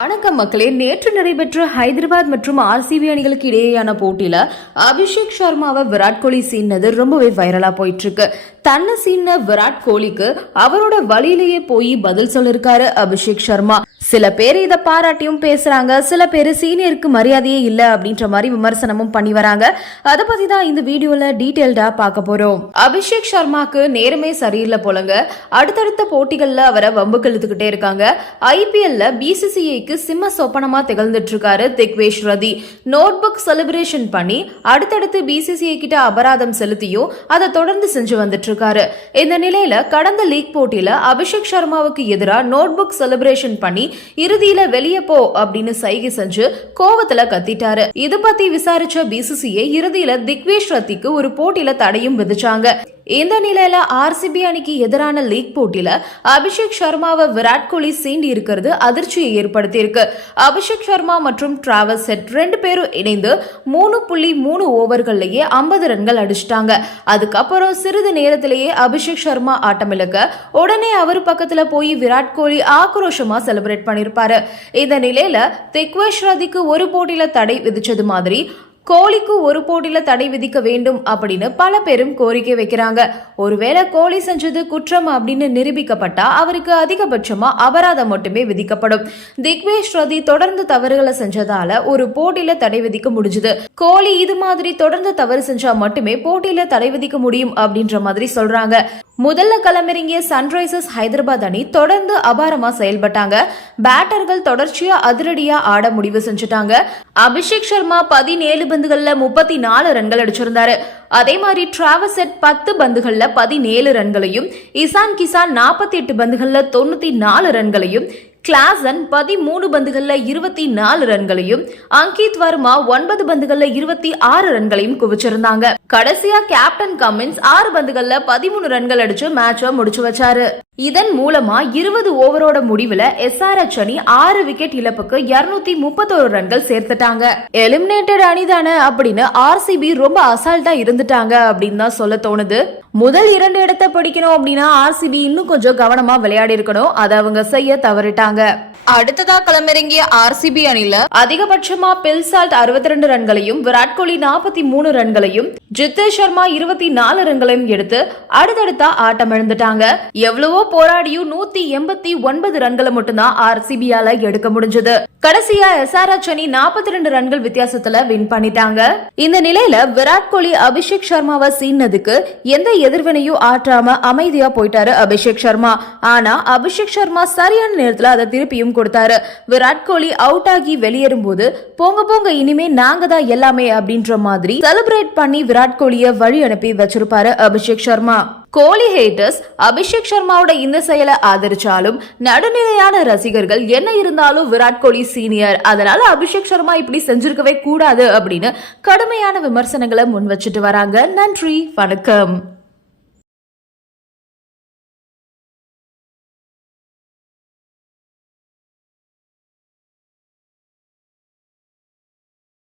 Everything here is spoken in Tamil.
வணக்கம் மக்களே. நேற்று நடைபெற்ற ஹைதராபாத் மற்றும் ஆர்சிபி அணிகளுக்கு இடையேயான போட்டியில அபிஷேக் சர்மாவை விராட் கோலி சீனது ரொம்பவே வைரலா போயிட்டு இருக்கு தன்னை சீன விராட் கோலிக்கு அவரோட வழியிலேயே போய் பதில் சொல்லிருக்காரு அபிஷேக் சர்மா. சில பேர் இதை பாராட்டியும் பேசுறாங்க சில பேர் சீனியருக்கு மரியாதையே இல்லை அப்படின்ற மாதிரி விமர்சனமும் பண்ணி வராங்க. அதை பத்தி தான் இந்த வீடியோல டீட்டெயில்டா பார்க்க போறோம். அபிஷேக் சர்மாக்கு நேரமே சரியில்லை போலங்க. அடுத்தடுத்த போட்டிகள்ல அவரை வம்பு கழுத்துக்கிட்டே இருக்காங்க. ஐபிஎல்ல பிசிசிஐக்கு சிம்ம சொப்பனமா திகழ்ந்துட்டு இருக்காரு திக்வேஷ் ரதி. நோட் புக் செலிப்ரேஷன் பண்ணி அடுத்தடுத்து பிசிசிஐ கிட்ட அபராதம் செலுத்தியும் அதை தொடர்ந்து செஞ்சு வந்துட்டு இருக்காரு. இந்த நிலையில கடந்த லீக் போட்டியில அபிஷேக் சர்மாவுக்கு எதிராக நோட் புக் செலிப்ரேஷன் பண்ணி இறுதியில வெளியே போ அப்படின்னு சைகை செஞ்சு கோவத்துல கத்திட்டாரு. இது பத்தி விசாரிச்ச பிசிசிஐ இறுதியில திக்வேஷ் ரத்திக்கு ஒரு போட்டியில தடையும் விதிச்சாங்க. இந்த நிலையில ஆர்சிபி அணிக்கு எதிரான லீக் போட்டியில அபிஷேக் சர்மாவை விராட் கோலி சீண்டி இருக்கிறது அதிர்ச்சியை ஏற்படுத்தியிருக்கு. அபிஷேக் சர்மா மற்றும் டிராவல் செட் ரெண்டு பேரும் இணைந்து மூணு புள்ளி மூணு ஓவர்கள்லயே ஐம்பது ரன்கள் அடிச்சிட்டாங்க. அதுக்கப்புறம் சிறிது நேரத்திலேயே அபிஷேக் சர்மா ஆட்டமிழக்க உடனே அவர் பக்கத்துல போய் விராட் கோலி ஆக்ரோஷமா செலிப்ரேட் பண்ணிருப்பாரு இந்த நிலையில திக்வேஷ் ரதிக்கு ஒரு போட்டியில தடை விதிச்சது மாதிரி கோழிக்கு ஒரு போட்டியில தடை விதிக்க வேண்டும் அப்படின்னு பல பேரும் கோரிக்கை வைக்கிறாங்க. ஒருவேளை கோழி செஞ்சது குற்றம் அப்படின்னு நிரூபிக்கப்பட்டா அவருக்கு அதிகபட்சமா அபராதம் மட்டுமே விதிக்கப்படும். திக்வேஷ் ரதி தொடர்ந்து தவறுகளை செஞ்சதால ஒரு போட்டியில தடை விதிக்க முடிஞ்சது. கோழி இது மாதிரி தொடர்ந்து தவறு செஞ்சா மட்டுமே போட்டியில தடை விதிக்க முடியும் அப்படின்ற மாதிரி சொல்றாங்க. முதல்ல களமிறங்கிய சன்ரைசர்ஸ் ஹைதராபாத் அணி தொடர்ந்து அபாரமா செயல்பட்டாங்க. பேட்டர்கள் தொடர்ச்சியா அதிரடியா ஆட முடிவு செஞ்சுட்டாங்க. அபிஷேக் சர்மா பதினேழு பந்துகள்ல முப்பத்தி நாலு ரன்கள் அடிச்சிருந்தாரு. அதே மாதிரி டிராவசெட் பத்து பந்துகள்ல பதினேழு ரன்களையும் இசான் கிசான் நாற்பத்தி எட்டு பந்துகள்ல தொண்ணூத்தி நாலு ரன்களையும் கிளாசன் பதிமூணு பந்துகளில் இருபத்தி நாலு ரன்களையும் அங்கித் வர்மா ஒன்பது பந்துகளில் இருபத்தி ஆறு ரன்களையும் குவிச்சிருந்தாங்க. கடைசியா கேப்டன் கமின்ஸ் ஆறு பந்துகளில் பதிமூணு ரன்கள் அடிச்சு மேட்சை முடிச்சு வச்சாரு. இதன் மூலமா இருபது ஓவரோட முடிவுல எஸ்ஆர்எச் அணி ஆறு விக்கெட் இழப்புக்கு இருநூத்தி முப்பத்தோரு ரன்கள் சேர்த்துட்டாங்க. எலிமினேட்டட் அணிதானே அப்படின்னு ஆர்சிபி ரொம்ப அசால்ட்டா இருந்துட்டாங்க அப்படின்னு தான் சொல்ல தோணுது. முதல் இரண்டு இடத்தை படிக்கணும் அப்படின்னா ஆர்சிபி இன்னும் கொஞ்சம் கவனமா விளையாடி இருக்கணும். அதை அவங்க செய்ய தவறிட்டாங்க. அடுத்ததா களமிறங்கிய ஆர்சிபி அணில அதிகபட்சமா பில்சால்ட் அறுபத்தி ரெண்டு ரன்களையும் விராட் கோலி நாற்பத்தி மூணு ரன்களையும் ஜித்தேஷ் சர்மா இருபத்தி நாலு ரன்களையும் எடுத்து அடுத்தடுத்தா ஆட்டம் இழந்துட்டாங்க. எவ்வளவோ போராடியும் நூத்தி எண்பத்தி ஒன்பது ரன்களை மட்டும்தான் ஆர்சிபியால எடுக்க முடிஞ்சது. கடைசியா எஸ்ஆர்எச் அணி நாற்பத்தி ரெண்டு ரன்கள் வித்தியாசத்துல வின் பண்ணிட்டாங்க. இந்த நிலையில விராட் கோலி அபிஷேக் சர்மாவை சீனதுக்கு எந்த எதிர்வினையும் ஆற்றாம அமைதியா போயிட்டாரு அபிஷேக் சர்மா. ஆனா அபிஷேக் சர்மா சரியான நேரத்துல அதை திருப்பியும் கொடுத்தாரு. விராட் கோலி அவுட் ஆகி வெளியேறும் போது போங்க போங்க இனிமே நாங்க தான் எல்லாமே அப்படின்ற மாதிரி செலிப்ரேட் பண்ணி விராட் கோலிய வழி அனுப்பி வச்சிருப்பாரு அபிஷேக் சர்மா. கோலி ஹேட்டர்ஸ் அபிஷேக் சர்மாவோட இந்த செயலை ஆதரிச்சாலும் நடுநிலையான ரசிகர்கள் என்ன இருந்தாலும் விராட் கோலி சீனியர் அதனால அபிஷேக் சர்மா இப்படி செஞ்சிருக்கவே கூடாது அப்படின்னு கடுமையான விமர்சனங்களை முன் வச்சுட்டு வராங்க. நன்றி வணக்கம்.